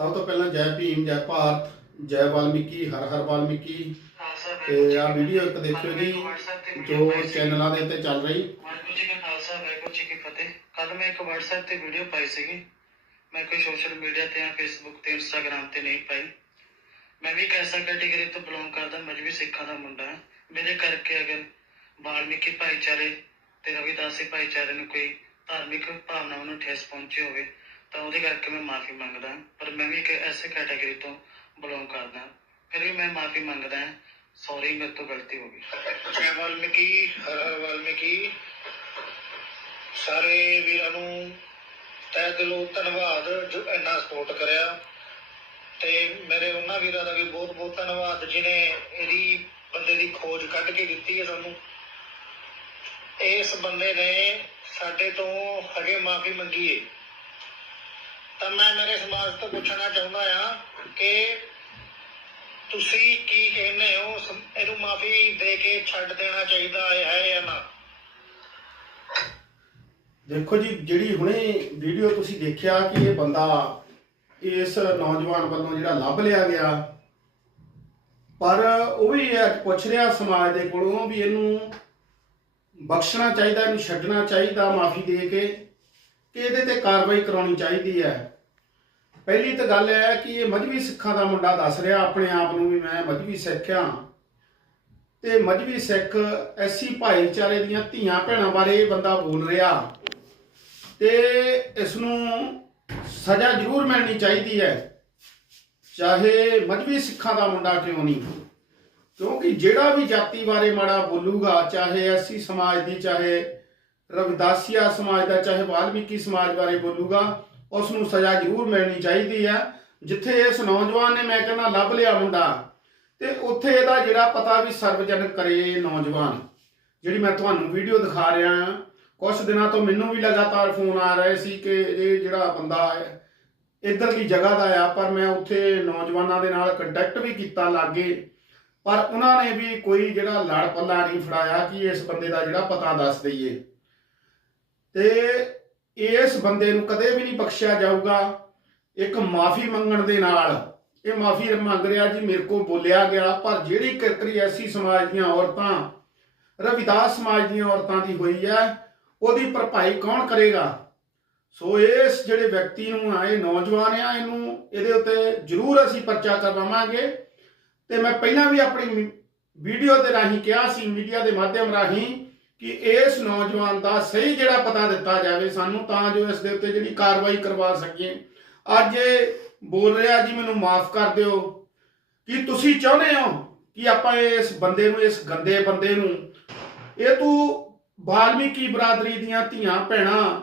ਸਭ ਤੋਂ ਪਹਿਲਾਂ ਜੈ ਭੀਮ, ਜੈ ਭਾਰਤ, ਜੈ ਵਾਲਮੀਕੀ, ਹਰ ਹਰ ਵਾਲਮੀਕੀ। ਤੇ ਆਹ ਵੀਡੀਓ ਇੱਕ ਦੇਖਿਓ ਜੀ, ਜੋ ਚੈਨਲਾਂ ਦੇ ਉੱਤੇ ਚੱਲ ਰਹੀ। ਵਾਹਿਗੁਰੂ ਜੀ ਕਾ ਖਾਲਸਾ, ਵਾਹਿਗੁਰੂ ਜੀ ਕੀ ਫਤਿਹ। ਕੱਲ ਮੈਂ ਇੱਕ WhatsApp ਤੇ ਵੀਡੀਓ ਪਾਈ ਸੀਗੀ। ਮੈਂ ਕੋਈ ਸੋਸ਼ਲ ਮੀਡੀਆ ਤੇ ਜਾਂ Facebook ਤੇ Instagram ਤੇ ਨਹੀਂ ਪਾਈ। ਮੈਂ ਵੀ ਇੱਕ ਕੈਟੇਗਰੀ ਤੋਂ ਬਿਲੋਂਗ ਕਰਦਾ ਮਜਬੀ ਸਿੱਖਾਂ ਦਾ ਮੁੰਡਾ ਹਾਂ। ਮੇਰੇ ਕਰਕੇ ਅਗਰ ਵਾਲਮੀਕੀ ਭਾਈਚਾਰੇ ਤੇ ਰਵਿਦਾਸੀ ਭਾਈਚਾਰੇ ਨੂੰ ਕੋਈ ਧਾਰਮਿਕ ਭਾਵਨਾਵਾਂ ਨੂੰ ਠੇਸ ਪਹੁੰਚੀ ਹੋਵੇ ਤਾਂ ਉਹਦੇ ਕਰਕੇ ਮੈਂ ਮਾਫੀ ਮੰਗਦਾ ਪਰ ਮੈਂ ਵੀ ਇੱਕ ਐਸੇ ਕੈਟੇਗਰੀ ਤੋਂ ਬਿਲੋਂਗ ਕਰਦਾ ਫਿਰ ਵੀ ਮੈਂ ਮਾਫੀ ਮੰਗਦਾ ਸੌਰੀ ਮੇਰੇ ਤੋਂ ਗਲਤੀ ਹੋ ਗਈ। ਜੈ ਵਾਲਮੀਕੀ, ਹਰ ਹਰ ਵਾਲਮੀਕੀ। ਸਾਰੇ ਵੀਰਾਂ ਨੂੰ ਤਹਿ ਦਿਲੋਂ ਧੰਨਵਾਦ ਜੋ ਇੰਨਾ ਸਪੋਰਟ ਕਰਿਆ। ਤੇ ਮੇਰੇ ਉਹਨਾਂ ਵੀਰਾਂ ਦਾ ਵੀ ਬਹੁਤ ਬਹੁਤ ਧੰਨਵਾਦ ਜਿਨੇ ਇਹਦੀ ਬੰਦੇ ਦੀ ਖੋਜ ਕੱਢ ਕੇ ਦਿੱਤੀ ਹੈ ਸਾਨੂੰ। ਇਸ ਬੰਦੇ ਨੇ ਸਾਡੇ ਤੋਂ ਹਜੇ ਮਾਫੀ ਮੰਗੀ ਹੈ ਤਾਂ ਮੈਂ ਮੇਰੇ ਸਮਾਜ ਤੋਂ ਪੁੱਛਣਾ ਚਾਹੁੰਦਾ ਆ ਕਿ ਤੁਸੀਂ ਕੀ ਕਹਿੰਦੇ ਹੋ? ਇਹਨੂੰ ਮਾਫੀ ਦੇ ਕੇ ਛੱਡ ਦੇਣਾ ਚਾਹੀਦਾ ਹੈ ਜਾਂ ਨਾ? ਦੇਖੋ ਜੀ, ਜਿਹੜੀ ਹੁਣੇ ਵੀਡੀਓ ਤੁਸੀਂ ਦੇਖਿਆ ਕਿ ਇਹ ਬੰਦਾ ਇਸ ਨੌਜਵਾਨ ਵੱਲੋਂ ਜਿਹੜਾ ਲੱਭ ਲਿਆ ਗਿਆ, ਪਰ ਉਹ ਵੀ ਇਹ ਪੁੱਛ ਰਿਹਾ ਸਮਾਜ ਦੇ ਕੋਲੋਂ ਵੀ ਇਹਨੂੰ ਬਖਸ਼ਣਾ ਚਾਹੀਦਾ, ਇਹਨੂੰ ਛੱਡਣਾ ਚਾਹੀਦਾ ਮਾਫੀ ਦੇ ਕੇ ਕਿ ਇਹਦੇ ਤੇ ਕਾਰਵਾਈ ਕਰਾਉਣੀ ਚਾਹੀਦੀ ਹੈ। ਪਹਿਲੀ ਤਾਂ ਗੱਲ ਹੈ ਕਿ ਇਹ ਮਜਬੀ ਸਿੱਖਾਂ ਦਾ ਮੁੰਡਾ ਦੱਸ ਰਿਹਾ ਆਪਣੇ ਆਪ ਨੂੰ ਵੀ ਮੈਂ ਮਜਬੀ ਸਿੱਖ ਹਾਂ। ਤੇ ਮਜਬੀ ਸਿੱਖ ਐਸੀ ਭਾਈਚਾਰੇ ਦੀਆਂ ਧੀਆਂ ਭੈਣਾਂ ਬਾਰੇ ਇਹ ਬੰਦਾ ਬੋਲ ਰਿਹਾ ਤੇ ਇਸ ਨੂੰ ਸਜ਼ਾ ਜ਼ਰੂਰ ਮਿਲਣੀ ਚਾਹੀਦੀ ਹੈ, ਚਾਹੇ ਮਜਬੀ ਸਿੱਖਾਂ ਦਾ ਮੁੰਡਾ ਕਿਉਂ ਨਹੀਂ ਕਿਉਂਕਿ ਜਿਹੜਾ ਵੀ ਜਾਤੀ ਬਾਰੇ ਮਾੜਾ ਬੋਲੂਗਾ, ਚਾਹੇ ਐਸੀ ਸਮਾਜ ਦੀ, ਚਾਹੇ ਰਵਿਦਾਸੀਆ ਸਮਾਜ ਦਾ, ਚਾਹੇ ਵਾਲਮੀਕੀ ਸਮਾਜ ਬਾਰੇ ਬੋਲੂਗਾ ਉਸ ਨੂੰ ਸਜ਼ਾ ਜ਼ਰੂਰ ਮਿਲਣੀ ਚਾਹੀਦੀ ਹੈ ਜਿੱਥੇ ਇਸ ਨੌਜਵਾਨ ਨੇ ਮੈਂ ਕਹਿੰਦਾ ਲੱਭ ਲਿਆ ਮੁੰਡਾ, ਤੇ ਉੱਥੇ ਇਹਦਾ ਜਿਹੜਾ ਪਤਾ ਵੀ ਸਰਵਜਨਕ ਕਰੇ ਨੌਜਵਾਨ। ਜਿਹੜੀ ਮੈਂ ਤੁਹਾਨੂੰ ਵੀਡੀਓ ਦਿਖਾ ਰਿਹਾ ਹਾਂ ਕੁਝ ਦਿਨਾਂ ਤੋਂ ਮੈਨੂੰ ਵੀ ਲਗਾਤਾਰ ਫੋਨ ਆ ਰਹੇ ਸੀ ਕਿ ਇਹ ਜਿਹੜਾ ਬੰਦਾ ਹੈ, ਇੱਧਰਲੀ ਜਗ੍ਹਾ ਦਾ ਆ, ਪਰ ਮੈਂ ਉੱਥੇ ਨੌਜਵਾਨਾਂ ਦੇ ਨਾਲ ਕੰਟੈਕਟ ਵੀ ਕੀਤਾ ਲਾਗੇ। ਪਰ ਉਹਨਾਂ ਨੇ ਵੀ ਕੋਈ ਜਿਹੜਾ ਲੜ ਪੱਲਾ ਨਹੀਂ ਫੜਾਇਆ ਕਿ ਇਸ ਬੰਦੇ ਦਾ ਜਿਹੜਾ ਪਤਾ ਦੱਸ ਦਈਏ। ਤੇ ਇਸ ਬੰਦੇ ਨੂੰ ਕਦੇ ਵੀ ਨਹੀਂ ਬਖਸ਼ਿਆ ਜਾਊਗਾ। ਇੱਕ ਮਾਫੀ ਮੰਗਣ ਦੇ ਨਾਲ ਇਹ ਮਾਫੀ ਮੰਗ ਰਿਹਾ ਜੀ, ਮੇਰੇ ਕੋਲ ਬੋਲਿਆ ਗਿਆ, ਪਰ ਜਿਹੜੀ ਕਿਰਕਰੀ ਐਸੀ ਸਮਾਜ ਦੀਆਂ ਔਰਤਾਂ, ਰਵਿਦਾਸ ਸਮਾਜ ਦੀਆਂ ਔਰਤਾਂ ਦੀ ਹੋਈ ਹੈ, ਉਹਦੀ ਭਰਪਾਈ ਕੌਣ ਕਰੇਗਾ? ਸੋ ਇਸ ਜਿਹੜੇ ਵਿਅਕਤੀ ਨੂੰ ਆਏ ਨੌਜਵਾਨ ਆ ਇਹਨੂੰ, ਇਹਦੇ ਉੱਤੇ ਜ਼ਰੂਰ ਅਸੀਂ ਪਰਚਾ ਕਰਵਾਵਾਂਗੇ। ਤੇ ਮੈਂ ਪਹਿਲਾਂ ਵੀ ਆਪਣੀ ਵੀਡੀਓ ਦੇ ਰਾਹੀਂ ਕਿਹਾ ਸੀ, ਮੀਡੀਆ ਦੇ ਮਾਧਿਅਮ ਰਾਹੀਂ ਕਿ ਇਸ ਨੌਜਵਾਨ ਦਾ ਸਹੀ ਜਿਹੜਾ ਪਤਾ ਦਿੱਤਾ ਜਾਵੇ ਸਾਨੂੰ ਤਾਂ ਜੋ ਇਸ ਦੇ ਉੱਤੇ ਜਿਹੜੀ ਕਾਰਵਾਈ ਕਰਵਾ ਸਕੀਏ। ਅੱਜ ਇਹ ਬੋਲ ਰਿਹਾ ਜੀ ਮੈਨੂੰ ਮਾਫ ਕਰ ਦਿਓ। ਕਿ ਤੁਸੀਂ ਚਾਹੁੰਦੇ ਹੋ ਕਿ ਆਪਾਂ ਇਸ ਬੰਦੇ ਨੂੰ ਇਸ ਗੰਦੇ ਬੰਦੇ ਨੂੰ ਇਹ ਤੂੰ ਵਾਲਮੀਕੀ ਬਰਾਦਰੀ ਦੀਆਂ ਧੀਆਂ ਭੈਣਾਂ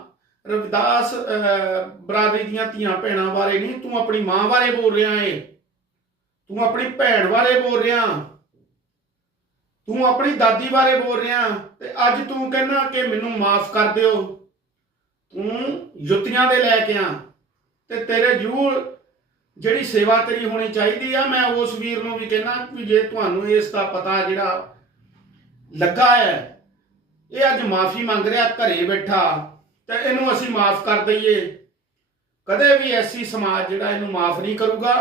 ਰਵਿਦਾਸ ਅਹ, ਬਰਾਦਰੀ ਦੀਆਂ ਧੀਆਂ ਭੈਣਾਂ ਬਾਰੇ ਨਹੀਂ ਤੂੰ ਆਪਣੀ ਮਾਂ ਬਾਰੇ ਬੋਲ ਰਿਹਾ ਏ। ਤੂੰ ਆਪਣੀ ਭੈਣ ਬਾਰੇ ਬੋਲ ਰਿਹਾ। ਤੂੰ ਆਪਣੀ ਦਾਦੀ ਬਾਰੇ ਬੋਲ ਰਿਹਾ ਤੇ ਅੱਜ ਤੂੰ ਕਹਿੰਦਾ ਕਿ ਮੈਨੂੰ ਮਾਫ ਕਰ ਦਿਓ। ਤੂੰ ਜੁੱਤੀਆਂ ਦੇ ਲੈ ਕੇ ਆ ਤੇ ਤੇਰੇ ਜ਼ਰੂਰ ਜਿਹੜੀ ਸੇਵਾ ਤੇਰੀ ਹੋਣੀ ਚਾਹੀਦੀ ਆ, ਮੈਂ ਉਸ ਵੀਰ ਨੂੰ ਵੀ ਕਹਿੰਦਾ ਕਿ ਜੇ ਤੁਹਾਨੂੰ ਇਸ ਦਾ ਪਤਾ ਜਿਹੜਾ ਲੱਗਾ ਹੈ, ਇਹ ਅੱਜ ਮਾਫੀ ਮੰਗ ਰਿਹਾ, ਘਰੇ ਬੈਠਾ, ਤੇ ਇਹਨੂੰ ਅਸੀਂ ਮਾਫ ਕਰ ਦਈਏ। ਕਦੇ ਵੀ ਐਸੀ ਸਮਾਜ ਜਿਹੜਾ ਇਹਨੂੰ ਮਾਫ ਨਹੀਂ ਕਰੂਗਾ,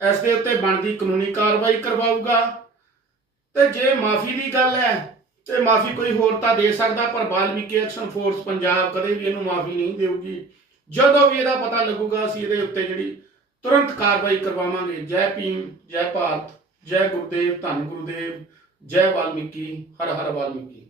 ਇਸ ਦੇ ਉੱਤੇ ਬਣਦੀ ਕਾਨੂੰਨੀ ਕਾਰਵਾਈ ਕਰਵਾਊਗਾ। ਤੇ ਜੇ ਮਾਫੀ ਦੀ ਗੱਲ ਹੈ, ਤੇ ਮਾਫੀ ਕੋਈ ਹੋਰ ਤਾਂ ਦੇ ਸਕਦਾ, ਪਰ ਵਾਲਮੀਕੀ ਐਕਸ਼ਨ ਫੋਰਸ ਪੰਜਾਬ ਕਦੇ ਵੀ ਇਹਨੂੰ ਮਾਫੀ ਨਹੀਂ ਦੇਊਗੀ। ਜਦੋਂ ਵੀ ਇਹਦਾ ਪਤਾ ਲੱਗੂਗਾ, ਅਸੀਂ ਇਹਦੇ ਉੱਤੇ ਜਿਹੜੀ ਤੁਰੰਤ ਕਾਰਵਾਈ ਕਰਵਾਵਾਂਗੇ। ਜੈ ਭੀਮ, ਜੈ ਭਾਰਤ, ਜੈ ਗੁਰਦੇਵ, ਧੰਨ ਗੁਰਦੇਵ, ਜੈ ਵਾਲਮੀਕੀ, ਹਰ ਹਰ ਵਾਲਮੀਕੀ।